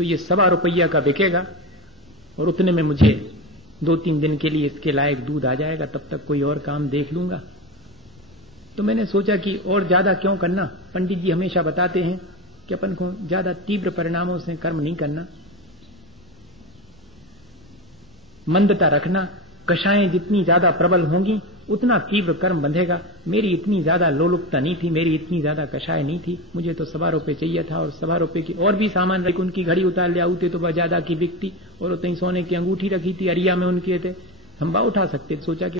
तो ये 1.25 रुपया का बिकेगा और उतने में मुझे 2-3 दिन के लिए इसके लायक दूध आ जाएगा, तब तक कोई और काम देख लूंगा। तो मैंने सोचा कि और ज्यादा क्यों करना। पंडित जी हमेशा बताते हैं कि अपन को ज्यादा तीव्र परिणामों से कर्म नहीं करना, मंदता रखना। कषायें जितनी ज्यादा प्रबल होंगी उतना तीव्र कर्म बंधेगा। मेरी इतनी ज्यादा लोलुपता नहीं थी, मेरी इतनी ज्यादा कषाय नहीं थी। मुझे तो 1.25 रुपये चाहिए था और 1.25 रुपये की और भी सामान रखी। उनकी घड़ी उतार ले आते तो वह ज्यादा की बिकती और उतनी सोने की अंगूठी रखी थी अरिया में उनके थे, हम बा उठा सकते। सोचा कि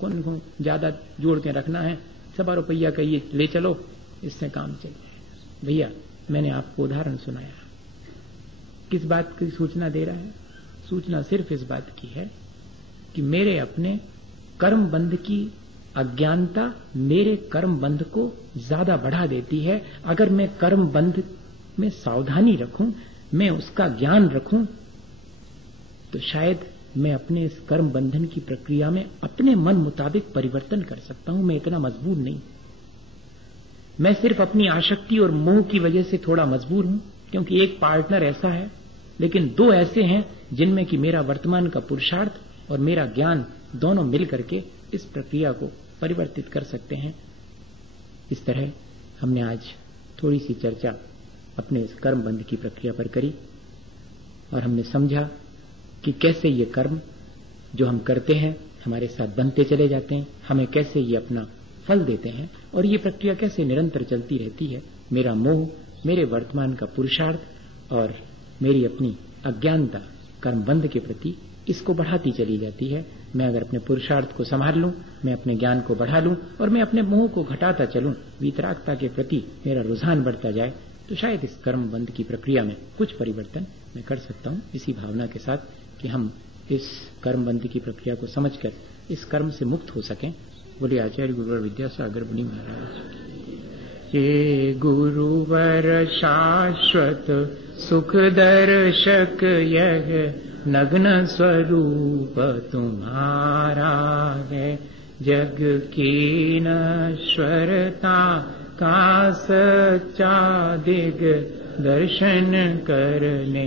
कौन को ज्यादा जोड़ के रखना है, 1.25 रुपया का ये ले चलो, इससे काम चल जाएगा। भैया मैंने आपको उदाहरण सुनाया, किस बात की सूचना दे रहा है? सूचना सिर्फ इस बात की है कि मेरे अपने कर्म बंध की अज्ञानता मेरे कर्म बंध को ज्यादा बढ़ा देती है। अगर मैं कर्म बंध में सावधानी रखूं, मैं उसका ज्ञान रखूं, तो शायद मैं अपने इस कर्म बंधन की प्रक्रिया में अपने मन मुताबिक परिवर्तन कर सकता हूं। मैं इतना मजबूर नहीं, मैं सिर्फ अपनी आसक्ति और मोह की वजह से थोड़ा मजबूर हूं, क्योंकि एक पार्टनर ऐसा है, लेकिन 2 ऐसे हैं जिनमें कि मेरा वर्तमान का पुरुषार्थ और मेरा ज्ञान दोनों मिल करके इस प्रक्रिया को परिवर्तित कर सकते हैं। इस तरह हमने आज थोड़ी सी चर्चा अपने इस कर्म बंध की प्रक्रिया पर करी और हमने समझा कि कैसे ये कर्म जो हम करते हैं हमारे साथ बनते चले जाते हैं, हमें कैसे ये अपना फल देते हैं और ये प्रक्रिया कैसे निरंतर चलती रहती है। मेरा मोह, मेरे वर्तमान का पुरुषार्थ और मेरी अपनी अज्ञानता कर्मबंध के प्रति इसको बढ़ाती चली जाती है। मैं अगर अपने पुरुषार्थ को संभाल लूं, मैं अपने ज्ञान को बढ़ा लूं और मैं अपने मोह को घटाता चलूं, वीतरागता के प्रति मेरा रुझान बढ़ता जाए, तो शायद इस कर्मबंध की प्रक्रिया में कुछ परिवर्तन मैं कर सकता हूं। इसी भावना के साथ कि हम इस कर्मबंध की प्रक्रिया को समझकर इस कर्म से मुक्त हो सकें, बोले आचार्य गुरुवर विद्यासागर मुनि महाराज। ये गुरुवर शाश्वत सुख दर्शक यह नग्न स्वरूप तुम्हारा है, जग की नश्वरता का सच्चा दिग दर्शन करने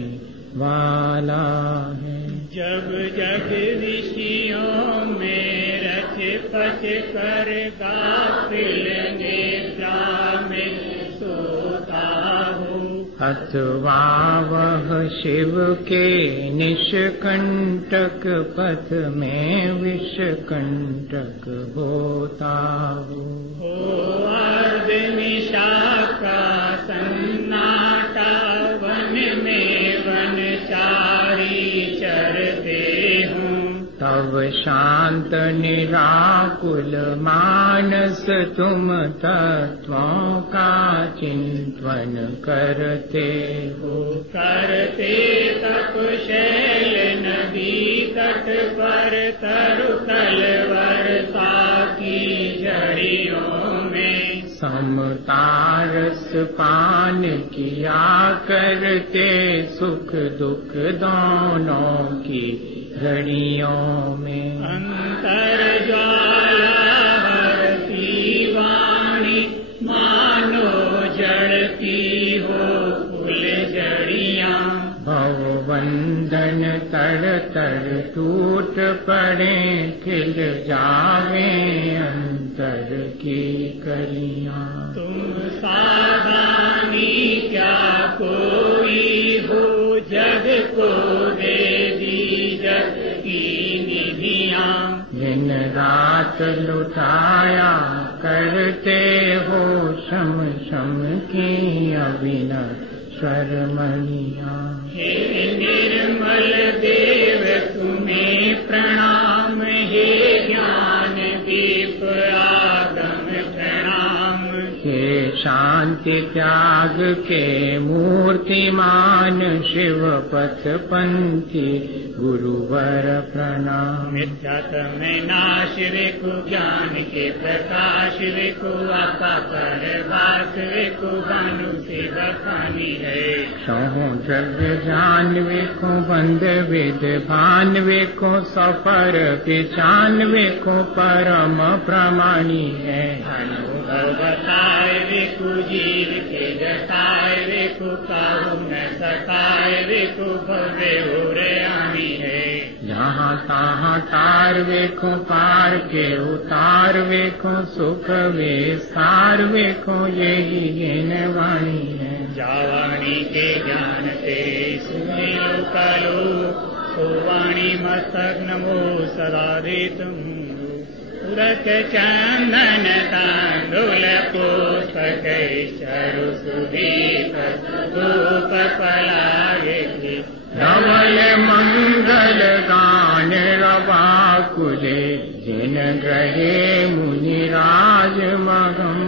वाला है। जब जग ऋषियों में रच पच कर गाफिल निद्रा में सोता हूँ, अथवा वह शिव के निष्कंटक पथ में विषकंटक होता हूँ। ओ अर्धनिशा का सन्नाटा वन में वनचारी चरते हूँ, तब शांत निराकुल मानस तुम तत्वों का चिंतन करते हो। करते तप शैल नदी तट पर तरु कलवरता की झड़ियों में, समतारस पान किया करते सुख दुख दोनों की घड़ियों में। अंतर ज्वाला हरती वाणी मानो जड़ती हो फूल जड़ियाँ, भवबंधन तड़ तड़ टूट पड़े खिल जावे अंतर की कलियाँ। तुम सावधानी क्या कोई हो जग को दे दी जग की निधियाँ, दिन रात लुटाया करते हो शम शम की अविनश्वर मणियाँ। हे निर्मल देव तुम्हें प्रणाम, हे ज्ञान दीप आगम प्रणाम, हे शांति त्याग के मूर्तिमान शिव पथ पंथी गुरुवर प्रणाम। मिथ्यात्म नाश विकु ज्ञान के प्रकाश विकु आपा पर भास विकु भानु से बखानी है। सहो जग जान विको बंद विद भान विको सफर पिछान विको परम प्रमाणी है। अनुभव बताए विकु जीव के जताए विकु काहू न सताए वेखो भव्य और आमी है। जहाँ तहाँ तार वेखो पार के उतार वेखो सुख वे सार वेखो यही ज्ञान वाणी है। जावाणी के ज्ञान से सुनि लो कालो सो वाणी मस्तक नमो सदा दे तुम। पुरख चंदन तांडुल पुष्पक चरु सुदीप धूप पलागे। धवल मंगल गान रवाकुले जिन ग्रहे मुनिराज मगम।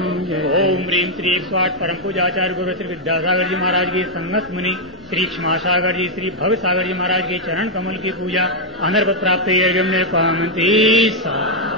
ओम ह्रीम श्री 108 परम पूजाचार्य गुरु श्री विद्यासागर जी महाराज की संगत मुनि श्री क्षमा सागर जी श्री भव सागर जी महाराज के चरण कमल की पूजा अनर्भ प्राप्त निर्पामती सा।